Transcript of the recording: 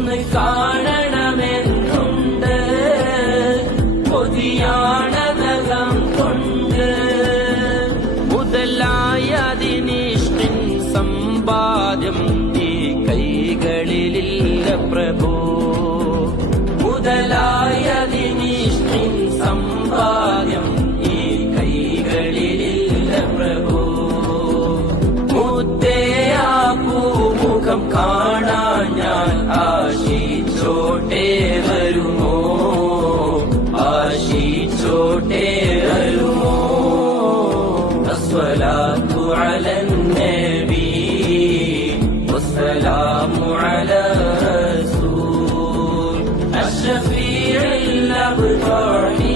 ഒന്ന് കാണണമെന്നുണ്ട്, കൊതിയാണതകം കൊണ്ട്. മുതലായതിനിഷ്ടിൻ സമ്പാദ്യം ഈ കൈകളിലില്ല പ്രഭു. മുതലായതിനിഷ്ടിൻ സമ്പാദ്യം ഈ കൈകളിലില്ല പ്രഭു. മുത്തയാ പൂമുഖം കാണാൻ ഞാൻ ആശിച്ചോട്ടെ വരുമോ, ആശിച്ചോട്ടെ വരുമോ. അസ്സലാത്തു അലൻ നബി വസ്സലാമു അലാ റസൂൽ അഷ്ഫീഇൽ അബ്റാഹി